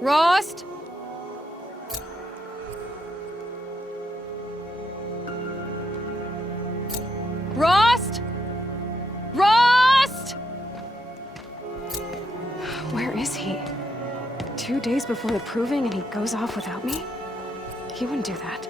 Rost? Rost? Rost? Where is he? 2 days before the proving and he goes off without me? He wouldn't do that.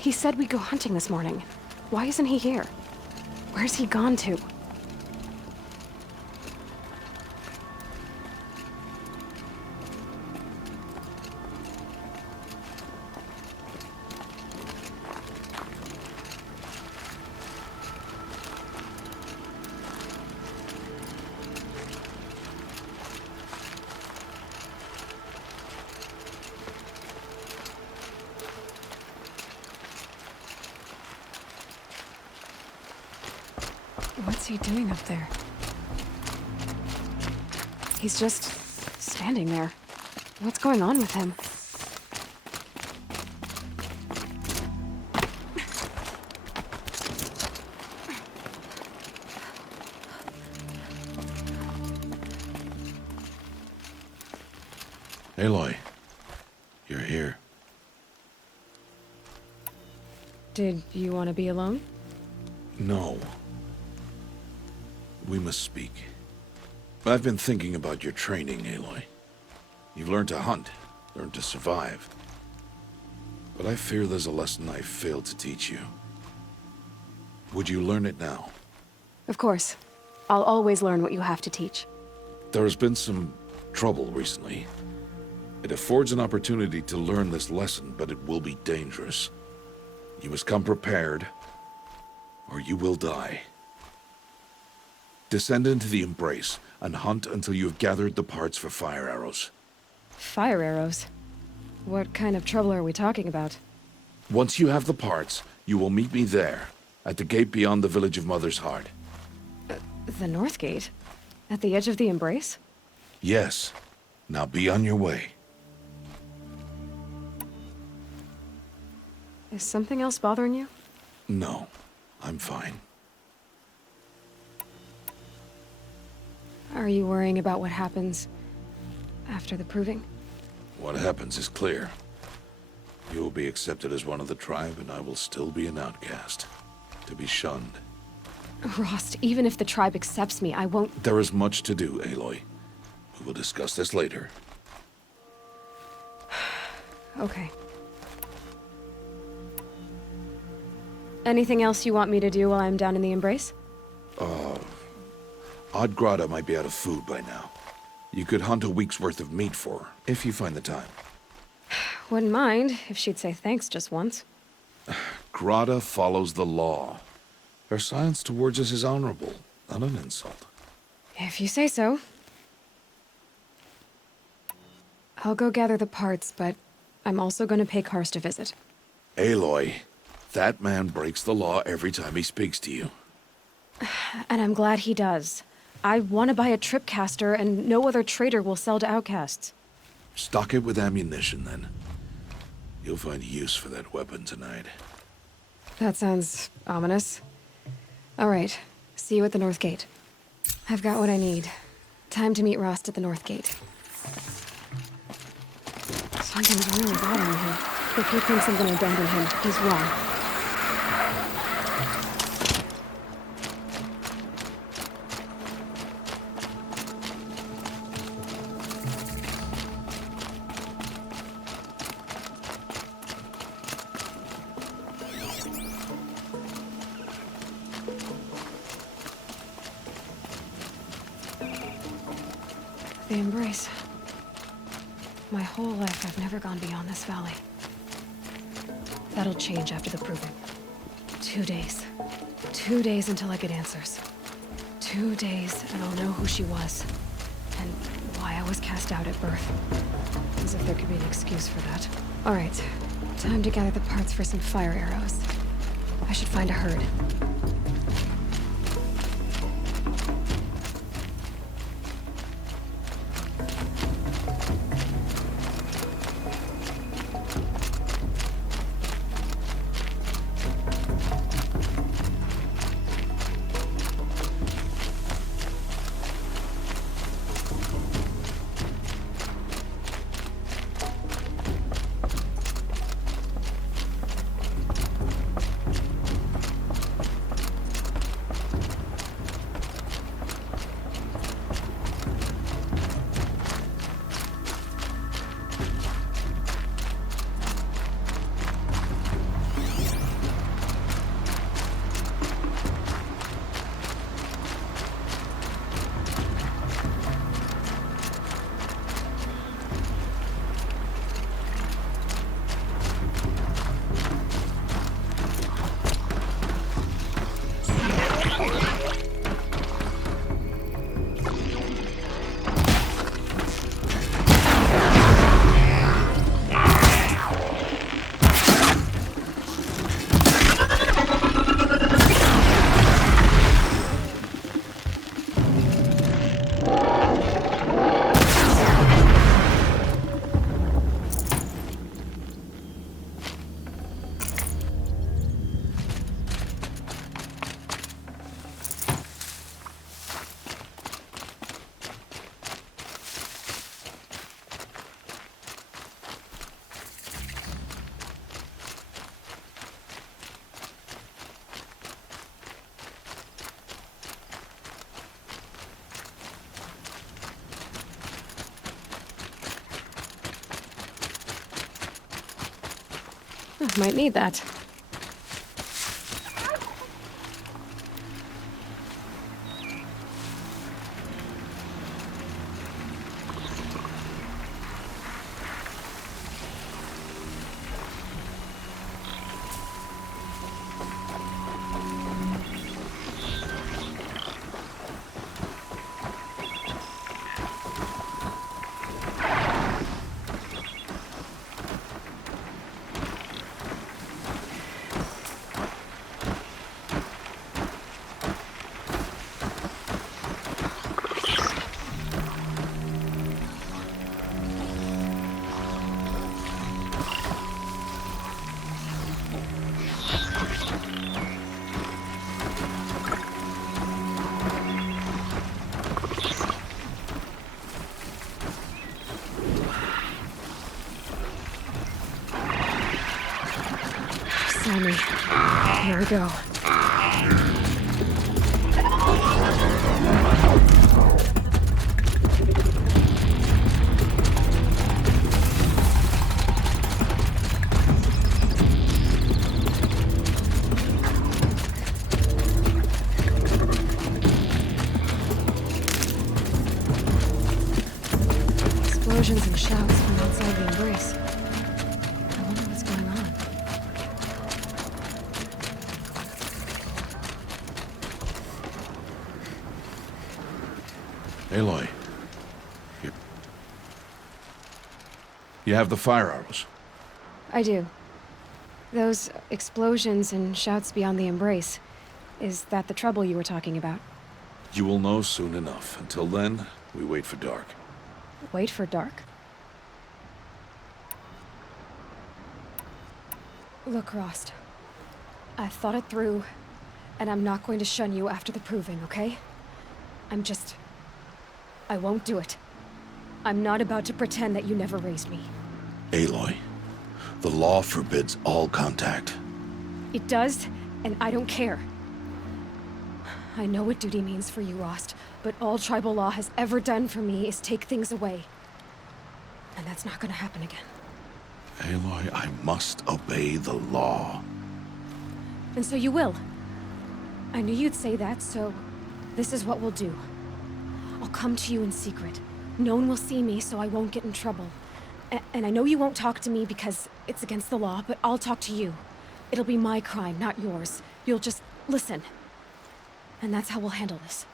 He said we'd go hunting this morning. Why isn't he here? Where's he gone to? What's he doing up there? He's just standing there. What's going on with him? Aloy, you're here. Did you want to be alone? No. We must speak. I've been thinking about your training, Aloy. You've learned to hunt, learned to survive. But I fear there's a lesson I failed to teach you. Would you learn it now? Of course. I'll always learn what you have to teach. There has been some trouble recently. It affords an opportunity to learn this lesson, but it will be dangerous. You must come prepared, or you will die. Descend into the Embrace, and hunt until you have gathered the parts for fire arrows. Fire arrows? What kind of trouble are we talking about? Once you have the parts, you will meet me there, at the gate beyond the village of Mother's Heart. The North Gate? At the edge of the Embrace? Yes. Now be on your way. Is something else bothering you? No, I'm fine. Are you worrying about what happens after the proving? What happens is clear. You will be accepted as one of the tribe, and I will still be an outcast, to be shunned. Rost, even if the tribe accepts me, I won't... There is much to do, Aloy. We will discuss this later. Okay. Anything else you want me to do while I'm down in the Embrace? Odd Grata might be out of food by now. You could hunt a week's worth of meat for her, if you find the time. Wouldn't mind if she'd say thanks just once. Grata follows the law. Her silence towards us is honorable, not an insult. If you say so. I'll go gather the parts, but I'm also going to pay Karst a visit. Aloy, that man breaks the law every time he speaks to you. And I'm glad he does. I want to buy a tripcaster, and no other trader will sell to outcasts. Stock it with ammunition, then. You'll find use for that weapon tonight. That sounds ominous. All right, see you at the North Gate. I've got what I need. Time to meet Rost at the North Gate. Something's really bothering him. If he thinks I'm gonna abandon him, he's wrong. The embrace. My whole life, I've never gone beyond this valley. That'll change after the proving. 2 days. 2 days until I get answers. 2 days, and I'll know who she was. And why I was cast out at birth. As if there could be an excuse for that. Alright, time to gather the parts for some fire arrows. I should find a herd. Might need that. Sammy, here we go. Explosions and shouts from outside the embrace. I wonder what's going on. Aloy. You have the fire arrows. I do. Those explosions and shouts beyond the embrace. Is that the trouble you were talking about? You will know soon enough. Until then, we wait for dark. Wait for dark? Look, Rost. I've thought it through, and I'm not going to shun you after the proving, okay? I won't do it. I'm not about to pretend that you never raised me. Aloy, the law forbids all contact. It does, and I don't care. I know what duty means for you, Rost, but all tribal law has ever done for me is take things away. And that's not gonna happen again. Aloy, I must obey the law. And so you will. I knew you'd say that, so this is what we'll do. I'll come to you in secret, No one will see me, so I won't get in trouble. And I know you won't talk to me because it's against the law, but I'll talk to you. It'll be my crime, not yours. You'll just listen. And that's how we'll handle this.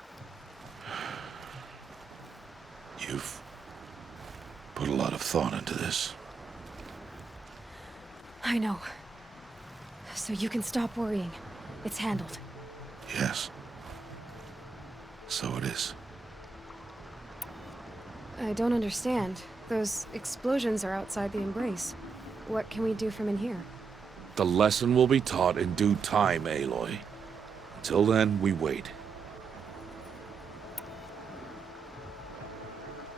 You've put a lot of thought into this. I know. So you can stop worrying. It's handled. Yes. So it is. I don't understand. Those explosions are outside the embrace. What can we do from in here? The lesson will be taught in due time, Aloy. Until then, we wait.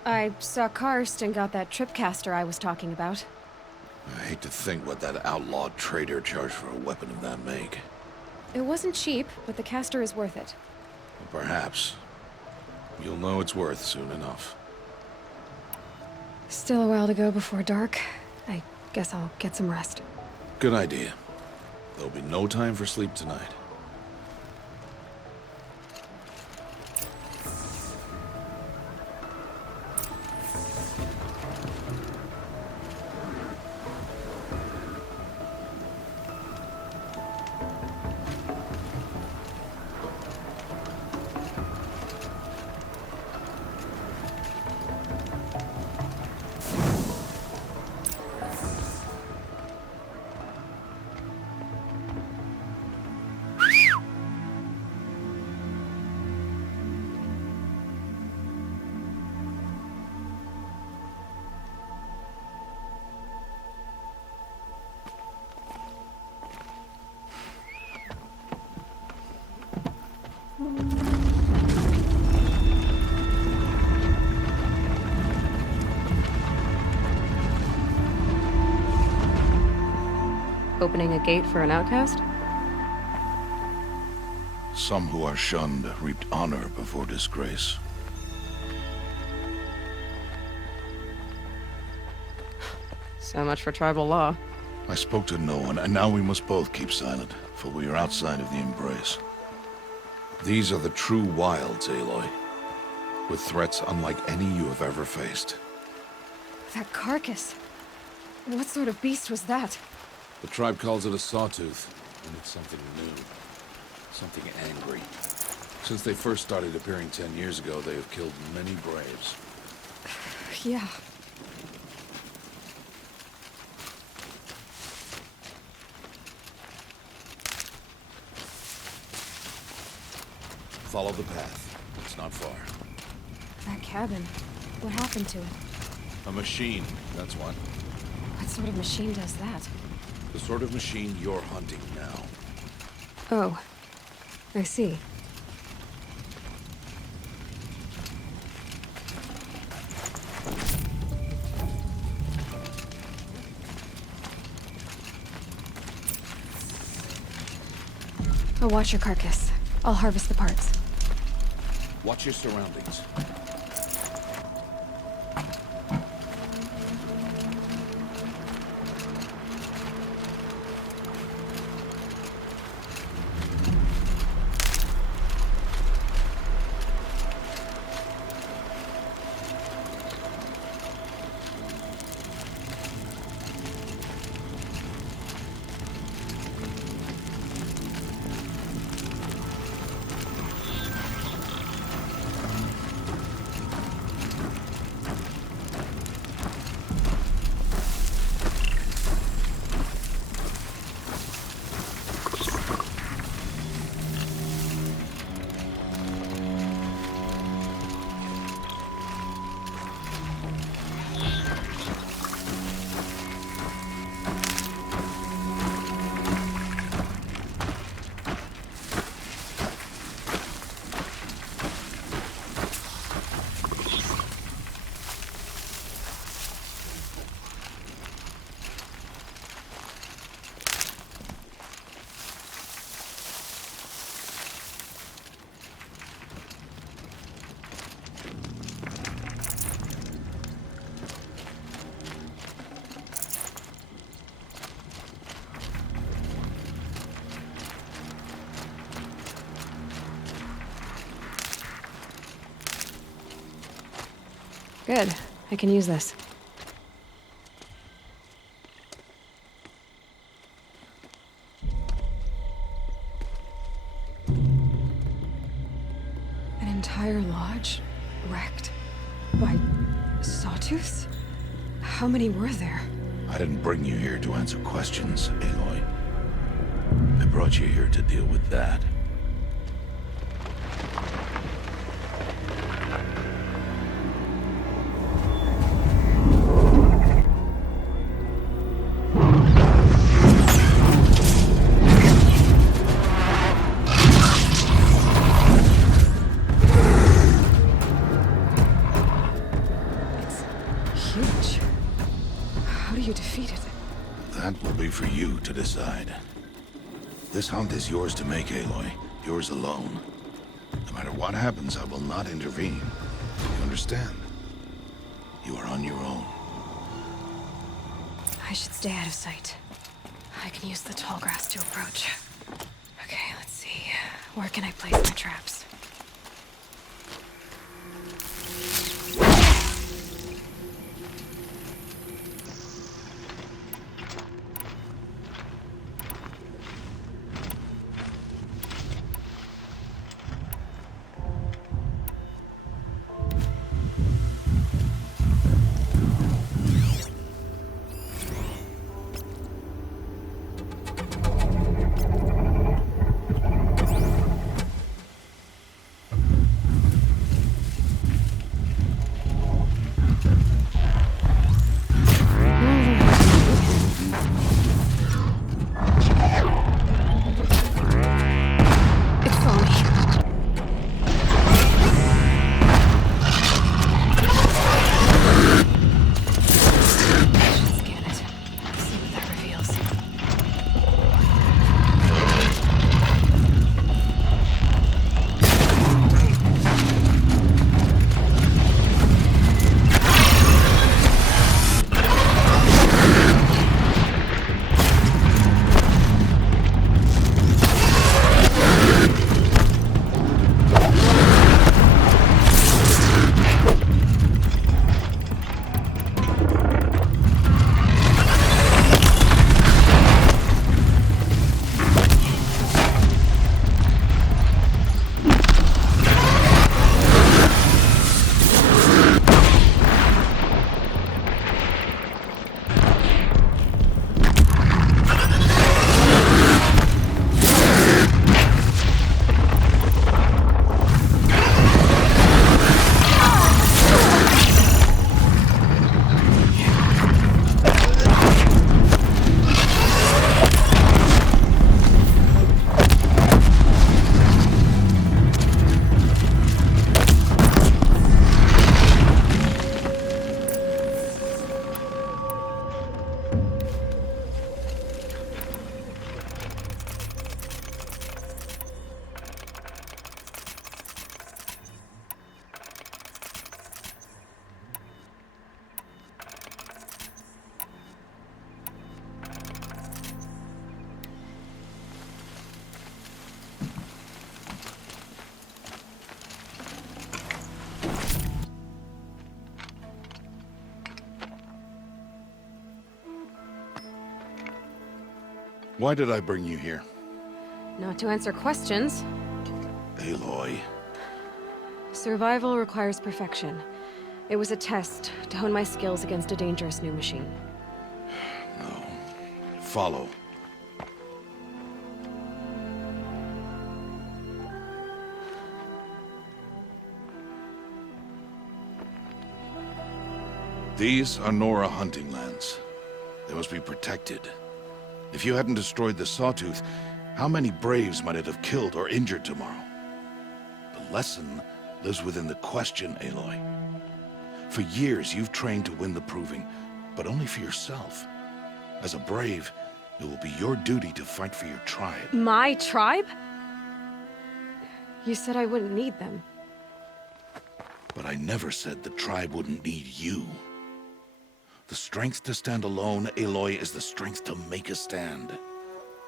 I saw Karst and got that tripcaster I was talking about. I hate to think what that outlawed trader charged for a weapon of that make. It wasn't cheap, but the caster is worth it. Well, perhaps. You'll know it's worth soon enough. Still a while to go before dark. I guess I'll get some rest. Good idea. There'll be no time for sleep tonight. Opening a gate for an outcast? Some who are shunned reaped honor before disgrace. So much for tribal law. I spoke to no one, and now we must both keep silent, for we are outside of the embrace. These are the true wilds, Aloy, with threats unlike any you have ever faced. That carcass. What sort of beast was that? The tribe calls it a sawtooth, and it's something new. Something angry. Since they first started appearing 10 years ago, they have killed many braves. Yeah. Follow the path. It's not far. That cabin. What happened to it? A machine, that's what. What sort of machine does that? The sort of machine you're hunting now. Oh. I see. I'll watch your carcass. I'll harvest the parts. Watch your surroundings. Good. I can use this. An entire lodge wrecked by sawtooths? How many were there? I didn't bring you here to answer questions, Aloy. I brought you here to deal with that. Huge. How do you defeat it? That will be for you to decide. This hunt is yours to make, Aloy. Yours alone. No matter what happens, I will not intervene. You understand? You are on your own. I should stay out of sight. I can use the tall grass to approach. Okay, let's see. Where can I place my traps? Why did I bring you here? Not to answer questions. Aloy. Survival requires perfection. It was a test to hone my skills against a dangerous new machine. No. Follow. These are Nora hunting lands. They must be protected. If you hadn't destroyed the Sawtooth, how many Braves might it have killed or injured tomorrow? The lesson lives within the question, Aloy. For years, you've trained to win the Proving, but only for yourself. As a Brave, it will be your duty to fight for your tribe. My tribe? You said I wouldn't need them. But I never said the tribe wouldn't need you. The strength to stand alone, Aloy, is the strength to make a stand.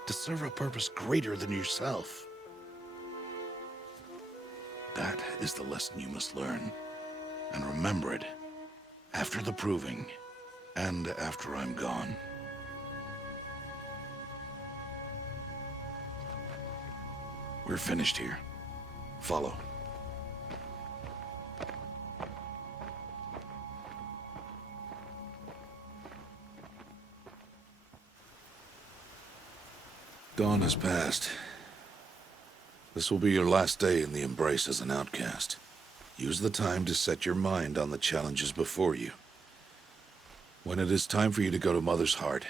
To serve a purpose greater than yourself. That is the lesson you must learn. And remember it After the proving, and after I'm gone. We're finished here. Follow. Dawn has passed. This will be your last day in the Embrace as an outcast. Use the time to set your mind on the challenges before you. When it is time for you to go to Mother's Heart,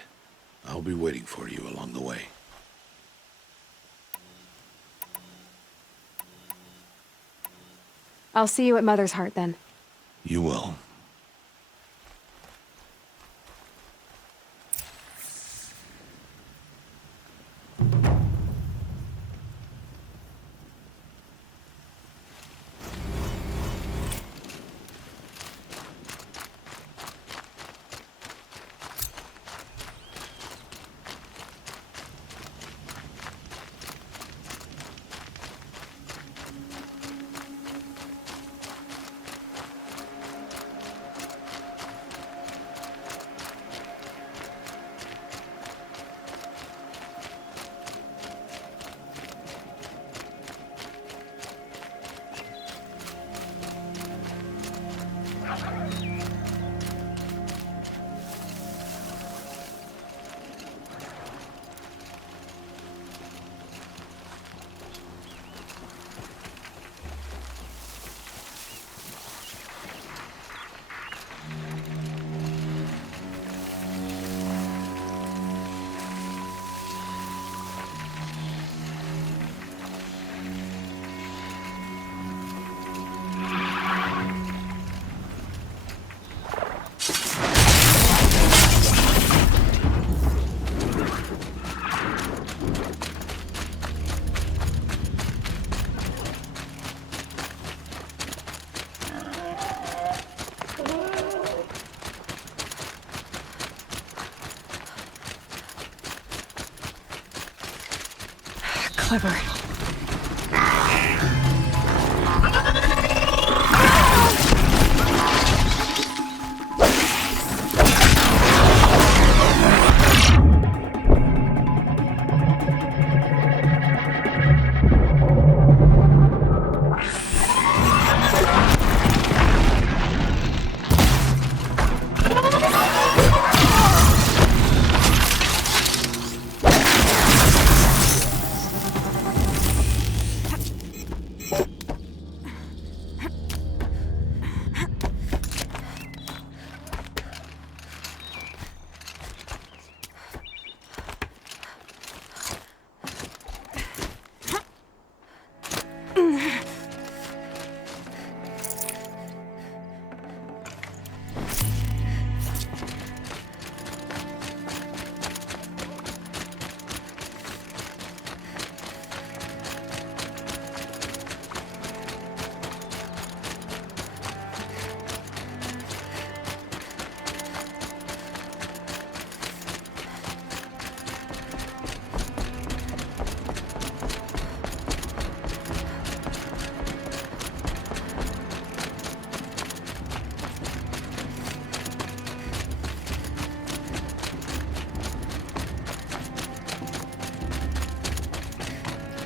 I'll be waiting for you along the way. I'll see you at Mother's Heart then. You will. Clever.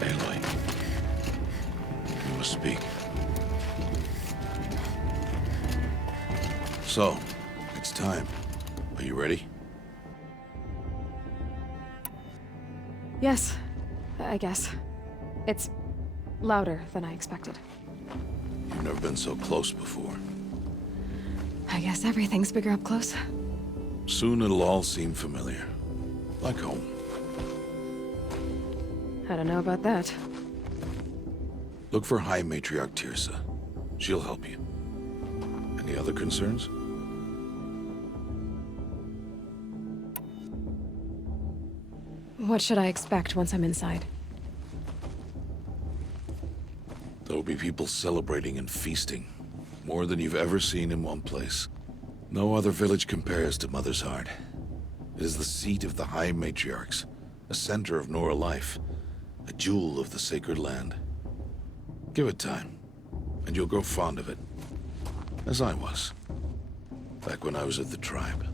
Aloy, you must speak. So, it's time. Are you ready? Yes, I guess. It's louder than I expected. You've never been so close before. I guess everything's bigger up close. Soon it'll all seem familiar. Like home. I don't know about that. Look for High Matriarch Tirsa. She'll help you. Any other concerns? What should I expect once I'm inside? There'll be people celebrating and feasting. More than you've ever seen in one place. No other village compares to Mother's Heart. It is the seat of the High Matriarchs, a center of Nora life, a jewel of the sacred land. Give it time, and you'll grow fond of it, as I was. back when I was at the tribe.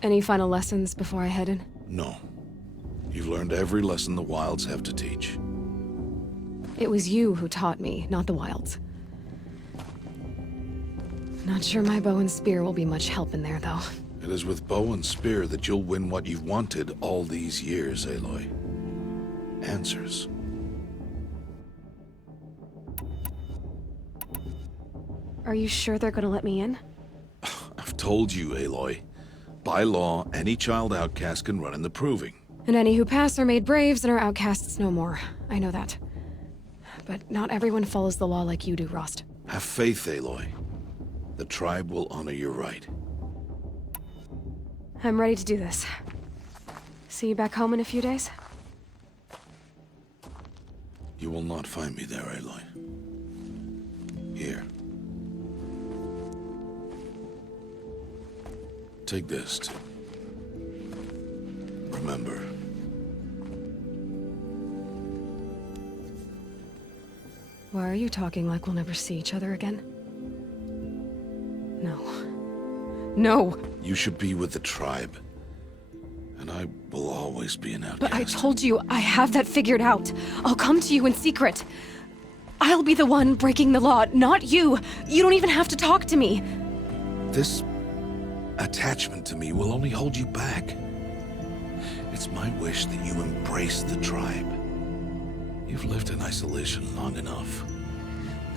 Any final lessons before I head in? No. You've learned every lesson the wilds have to teach. It was you who taught me, not the wilds. Not sure my bow and spear will be much help in there, though. It is with bow and spear that you'll win what you've wanted all these years, Aloy. Answers. Are you sure they're gonna let me in? I've told you, Aloy. By law, any child outcast can run in the proving. And any who pass are made braves and are outcasts no more. I know that. But not everyone follows the law like you do, Rost. Have faith, Aloy. The tribe will honor your right. I'm ready to do this. See you back home in a few days? You will not find me there, Aloy. Here. Take this to remember. Why are you talking like we'll never see each other again? No. No! You should be with the tribe. And I will always be an outcast. But I told you, I have that figured out. I'll come to you in secret. I'll be the one breaking the law, not you. You don't even have to talk to me. This attachment to me will only hold you back. It's my wish that you embrace the tribe. You've lived in isolation long enough.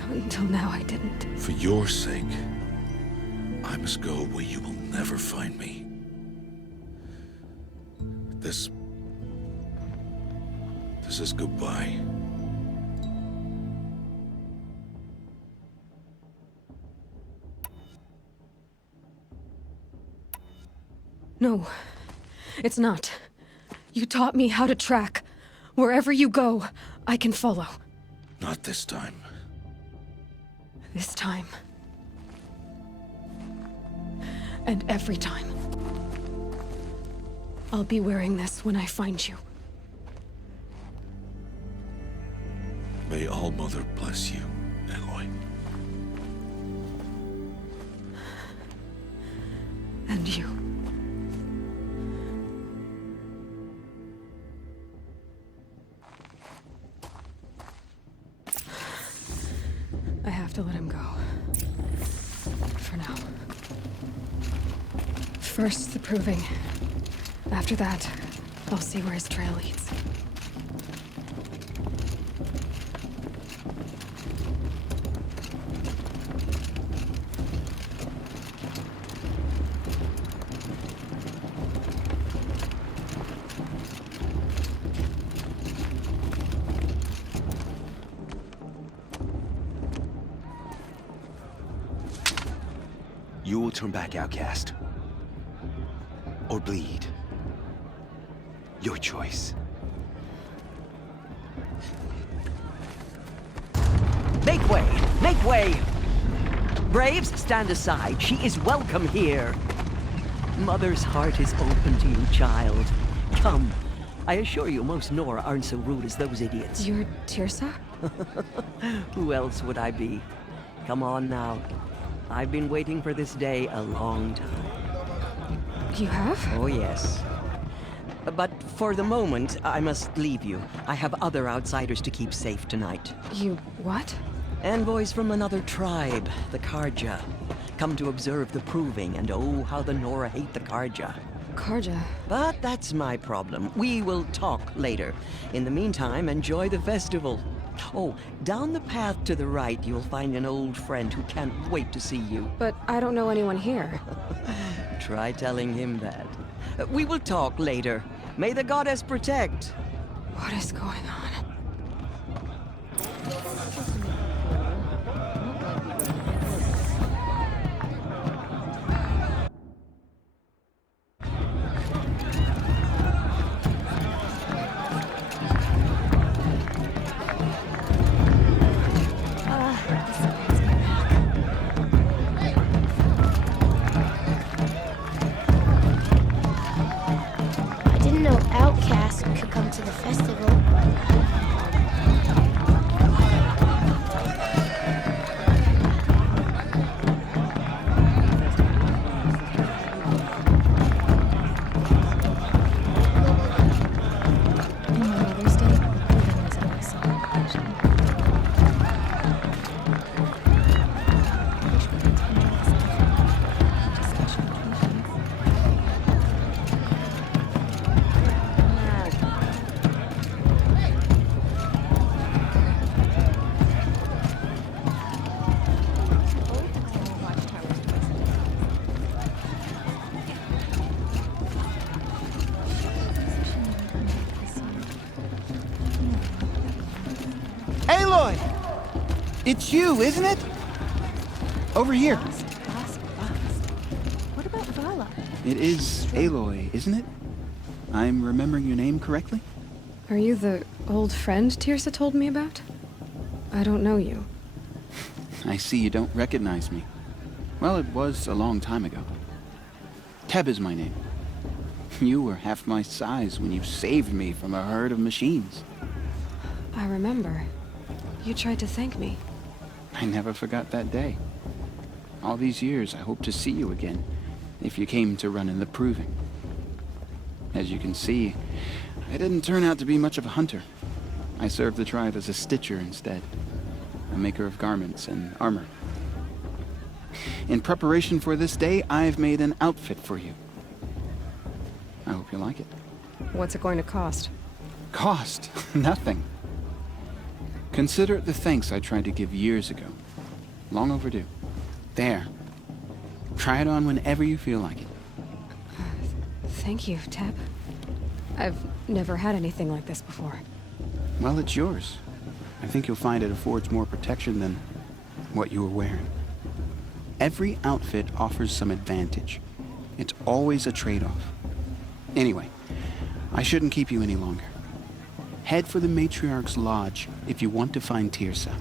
Until now, I didn't. For your sake, I must go where you will never find me. This is goodbye. No, it's not. You taught me how to track. Wherever you go, I can follow. Not this time. This time. And every time. I'll be wearing this when I find you. May All-Mother bless you, Aloy. And you. I have to let him go. For now. First, the proving. After that, I'll see where his trail leads. You will turn back, outcast. Or bleed. Your choice. Make way! Make way! Braves, stand aside. She is welcome here. Mother's heart is open to you, child. Come. I assure you, most Nora aren't so rude as those idiots. You're Tirsa? Who else would I be? Come on now. I've been waiting for this day a long time. You have? Oh, yes. But for the moment, I must leave you. I have other outsiders to keep safe tonight. You what? Envoys from another tribe, the Karja. Come to observe the proving, and oh, how the Nora hate the Karja. Karja. But that's my problem. We will talk later. In the meantime, enjoy the festival. Oh, down the path to the right, you'll find an old friend who can't wait to see you. But I don't know anyone here. Try telling him that. We will talk later. May the goddess protect. What is going on? I didn't know outcasts could come to the festival. Aloy! It's you, isn't it? Over here. What about Vala? It is Aloy, isn't it? I'm remembering your name correctly? Are you the old friend Tirsa told me about? I don't know you. I see you don't recognize me. Well, it was a long time ago. Teb is my name. You were half my size when you saved me from a herd of machines. I remember. You tried to thank me. I never forgot that day. All these years, I hope to see you again, if you came to run in the proving. As you can see, I didn't turn out to be much of a hunter. I served the tribe as a stitcher instead, a maker of garments and armor. In preparation for this day, I've made an outfit for you. I hope you like it. What's it going to cost? Cost? Nothing. Consider it the thanks I tried to give years ago. Long overdue. There. Try it on whenever you feel like it. Thank you, Teb. I've never had anything like this before. Well, it's yours. I think you'll find it affords more protection than what you were wearing. Every outfit offers some advantage. It's always a trade-off. Anyway, I shouldn't keep you any longer. Head for the Matriarch's Lodge if you want to find Tirsa.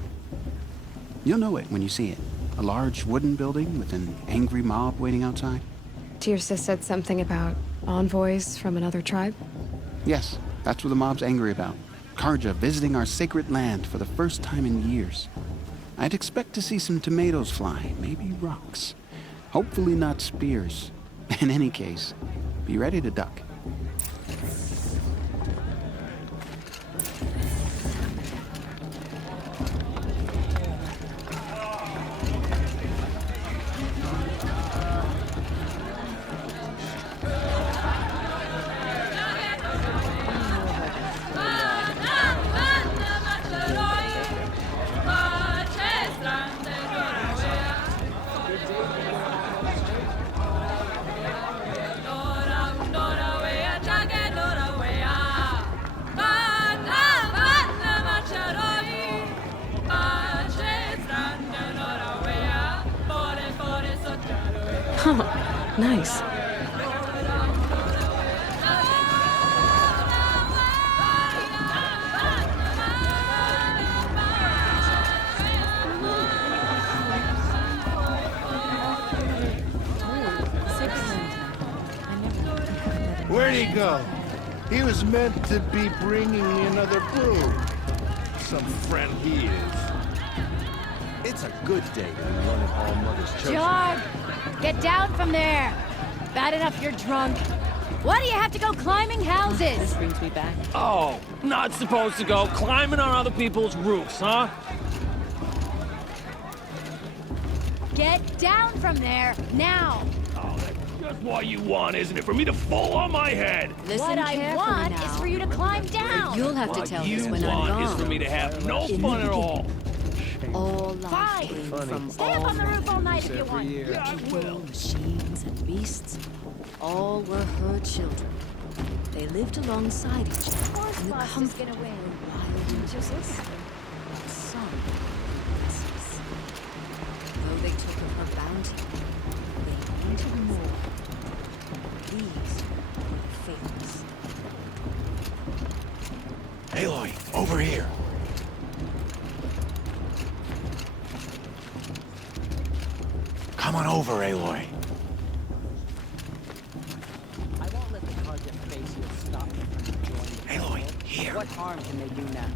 You'll know it when you see it. A large wooden building with an angry mob waiting outside. Tirsa said something about envoys from another tribe? Yes, that's what the mob's angry about. Karja visiting our sacred land for the first time in years. I'd expect to see some tomatoes fly, maybe rocks. Hopefully not spears. In any case, be ready to duck. Oh, nice. Where'd he go? He was meant to be bringing me another brew. Some friend he is. It's a good day to be one of All Mother's chosen. John! Get down from there! Bad enough you're drunk. Why do you have to go climbing houses? This brings me back. Oh, not supposed to go climbing on other people's roofs, huh? Get down from there, now! Oh, that's just what you want, isn't it? For me to fall on my head. What I want is for you to climb down! You'll have to What tell you us when I'm want gone. is for me to have no fun at all. All life Fine. came from Stay up on the roof all night if you want. Yeah, I will. machines and beasts. All were her children. They lived alongside each other. Of course in the Fox is comfort gonna win. of wild injustice and sorrow and innocence. Though they took of her bounty, they wanted more. These were the fates. Aloy, over here. Come on over, Aloy. I won't let the Karja face you stop me from enjoying the Aloy, world. here. What harm can they do now?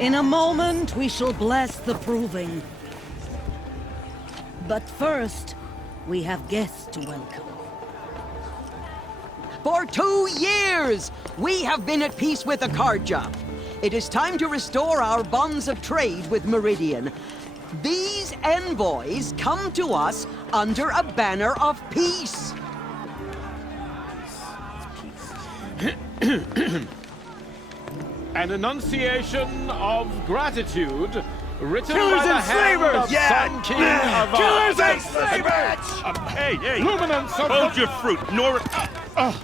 In a moment, we shall bless the proving. But first, we have guests to welcome. For 2 years, we have been at peace with the Karja. It is time to restore our bonds of trade with Meridian. These envoys come to us under a banner of peace. An enunciation of gratitude written Killers by the and hand slavers! of Sun King of Killers and Hey, slavers! Luminance of Hold your fruit, Nora.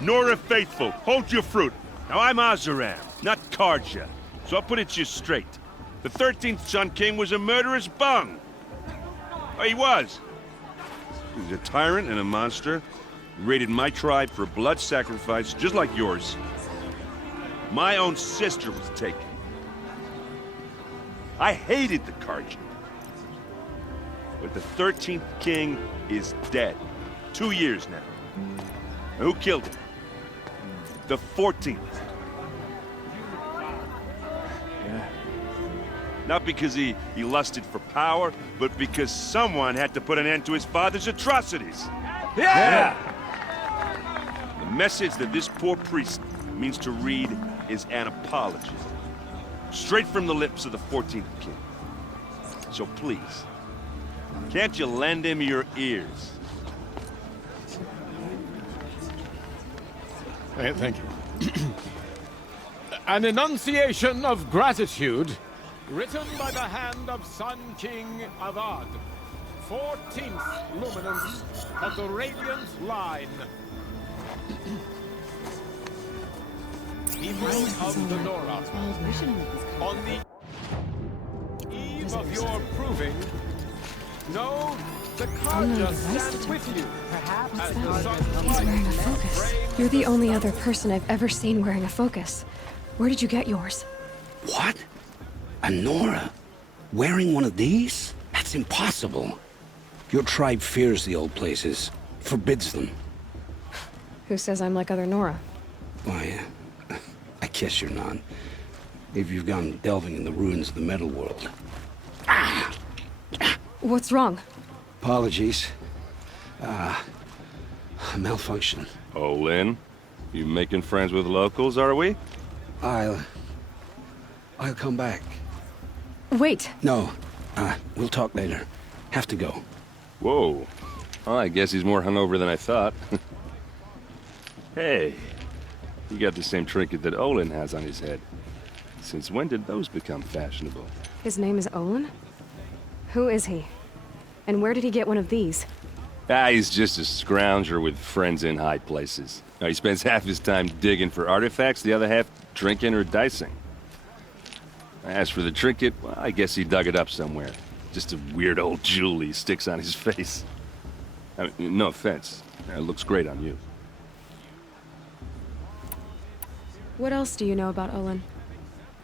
Nora Faithful, hold your fruit. Now I'm Azaram, not Karja. So I'll put it to you straight. The 13th Sun King was a murderous bung. Oh, he was. He was a tyrant and a monster. He raided my tribe for blood sacrifice, just like yours. My own sister was taken. I hated the Karja. But the 13th King is dead. 2 years now. And who killed him? The 14th. Yeah. Not because he lusted for power, but because someone had to put an end to his father's atrocities. Yeah! The message that this poor priest means to read is an apology. Straight from the lips of the 14th King. So please, can't you lend him your ears? Thank you. An enunciation of gratitude, written by the hand of Sun King Avad, 14th luminance of the Radiant Line. People of the Nora, on the eve of your proving, know the Karja stands with you. Perhaps as the sun He's wearing a focus. You're the only other person I've ever seen wearing a focus. Where did you get yours? What? A Nora? Wearing one of these? That's impossible. Your tribe fears the old places, forbids them. Who says I'm like other Nora? Why, I guess you're not. If you've gone delving in the ruins of the metal world. What's wrong? Apologies. Malfunction. Oh, Lynn? You making friends with locals, are we? I'll come back. Wait. No. We'll talk later. Have to go. Whoa. Well, I guess he's more hungover than I thought. Hey, you got the same trinket that Olin has on his head. Since when did those become fashionable? His name is Olin? Who is he? And where did he get one of these? He's just a scrounger with friends in high places. Now, he spends half his time digging for artifacts, the other half drinking or dicing. As for the trinket, well, I guess he dug it up somewhere. Just a weird old jewel he sticks on his face. I mean, no offense. It looks great on you. What else do you know about Olin?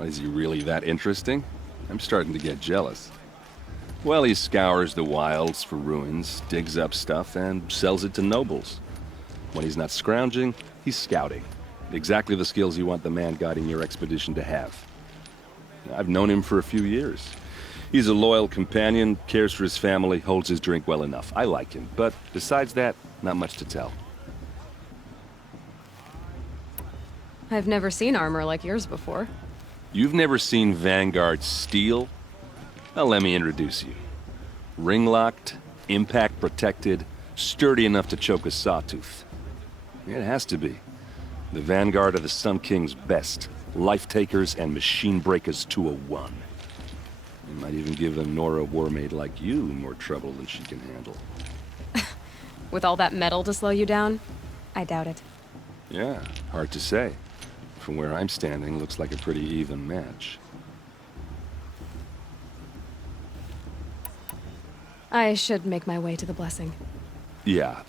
Is he really that interesting? I'm starting to get jealous. Well, he scours the wilds for ruins, digs up stuff, and sells it to nobles. When he's not scrounging, he's scouting. Exactly the skills you want the man guiding your expedition to have. I've known him for a few years. He's a loyal companion, cares for his family, holds his drink well enough. I like him, but besides that, not much to tell. I've never seen armor like yours before. You've never seen Vanguard steel? Well, let me introduce you. Ring-locked, impact-protected, sturdy enough to choke a sawtooth. It has to be. The Vanguard are the Sun King's best. Life-takers and machine-breakers to a one. You might even give a Nora warmaid like you more trouble than she can handle. With all that metal to slow you down? I doubt it. Yeah, hard to say. From where I'm standing, looks like a pretty even match. I should make my way to the blessing. Yeah.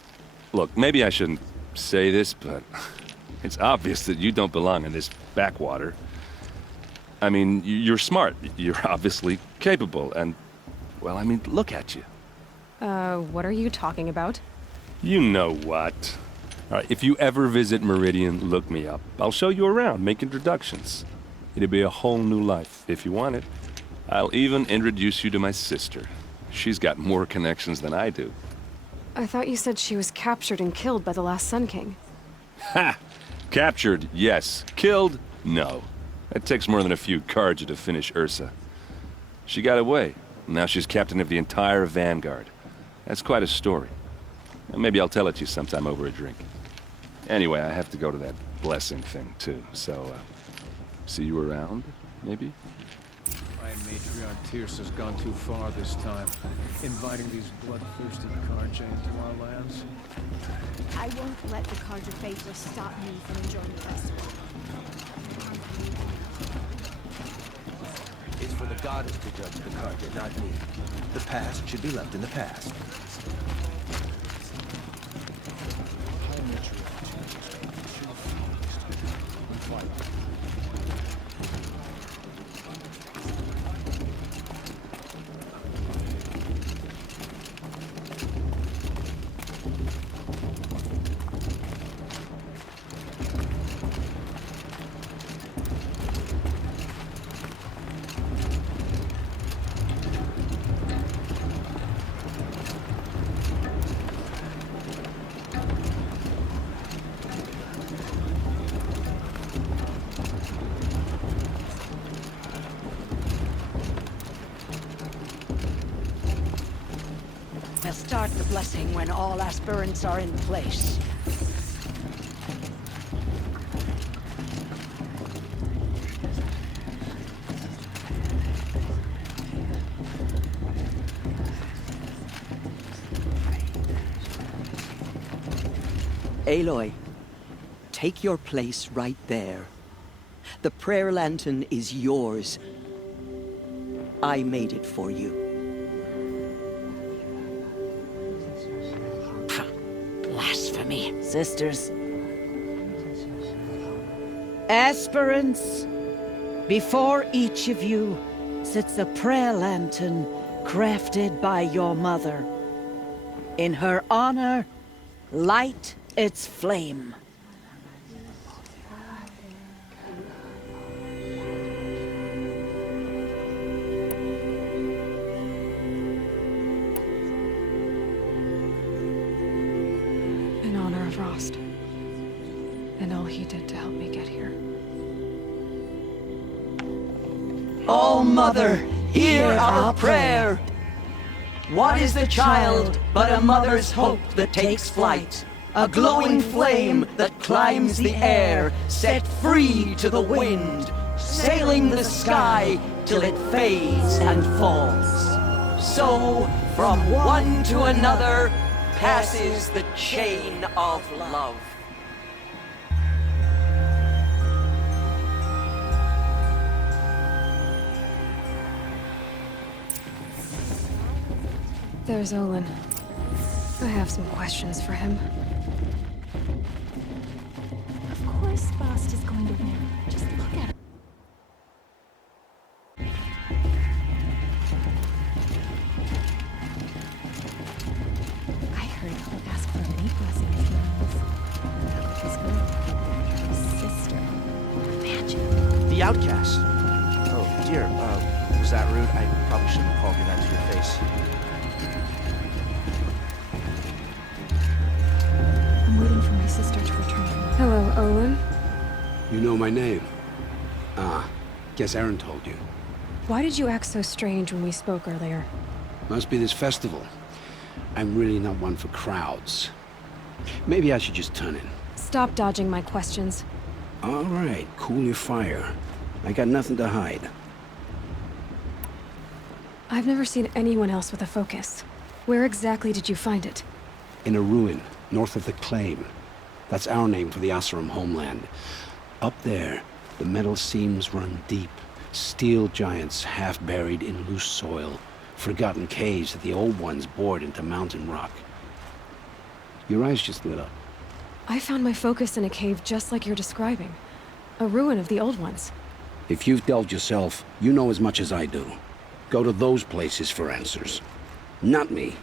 Look, maybe I shouldn't say this, but it's obvious that you don't belong in this backwater. I mean, you're smart. You're obviously capable, and, well, I mean, look at you. What are you talking about? You know what. All right, if you ever visit Meridian, look me up. I'll show you around, make introductions. It'll be a whole new life, if you want it. I'll even introduce you to my sister. She's got more connections than I do. I thought you said she was captured and killed by the last Sun King. Ha! Captured, yes. Killed, no. It takes more than a few Karja to finish Ursa. She got away. Now she's captain of the entire Vanguard. That's quite a story. Maybe I'll tell it to you sometime over a drink. Anyway, I have to go to that blessing thing, too. So, see you around, maybe? Matriarch Tierce has gone too far this time, inviting these bloodthirsty Carja into our lands. I won't let the Carja Faithless stop me from enjoying the festival. It's for the goddess to judge the Carja, not me. The past should be left in the past. We'll start the blessing when all aspirants are in place. Aloy, take your place right there. The prayer lantern is yours. I made it for you. Blasphemy, sisters. Aspirants, before each of you sits a prayer lantern crafted by your mother. In her honor, light its flame. In honor of Rost. And all he did to help me get here. Oh, Mother, hear our prayer! What is the child but a mother's hope that takes flight? A glowing flame that climbs the air, set free to the wind, sailing the sky till it fades and falls. So, from one to another, passes the chain of love. There's Olin. I have some questions for him. Of course Bast is going to win. Just look at him. I heard he'll ask for a meat blessing if he wins. His girl. His sister. Imagine. The outcast. Oh, dear. Was that rude? I probably shouldn't have called you that to your face. I'm waiting for my sister to return. Hello, Olin. You know my name? Ah, guess Aaron told you. Why did you act so strange when we spoke earlier? Must be this festival. I'm really not one for crowds. Maybe I should just turn in. Stop dodging my questions. All right, cool your fire. I got nothing to hide. I've never seen anyone else with a focus. Where exactly did you find it? In a ruin, north of the Claim. That's our name for the Oseram homeland. Up there, the metal seams run deep. Steel giants half buried in loose soil. Forgotten caves that the old ones bored into mountain rock. Your eyes just lit up. I found my focus in a cave just like you're describing. A ruin of the old ones. If you've delved yourself, you know as much as I do. Go to those places for answers. Not me.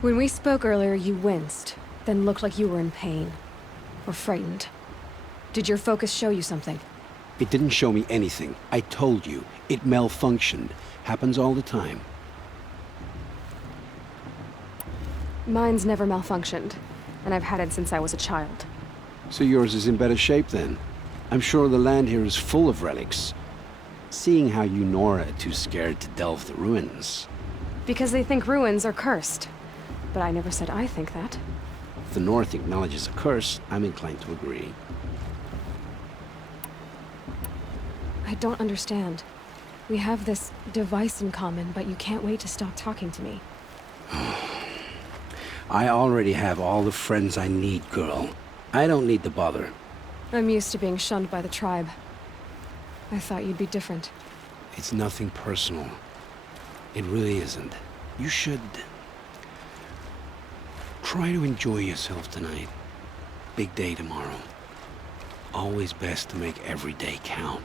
When we spoke earlier, you winced, then looked like you were in pain. Or frightened. Did your focus show you something? It didn't show me anything. I told you. It malfunctioned. Happens all the time. Mine's never malfunctioned, and I've had it since I was a child. So yours is in better shape then. I'm sure the land here is full of relics. Seeing how you Nora are too scared to delve the ruins. Because they think ruins are cursed. But I never said I think that. If the North acknowledges a curse, I'm inclined to agree. I don't understand. We have this device in common, but you can't wait to stop talking to me. I already have all the friends I need, girl. I don't need the bother. I'm used to being shunned by the tribe. I thought you'd be different. It's nothing personal. It really isn't. You should... try to enjoy yourself tonight. Big day tomorrow. Always best to make every day count.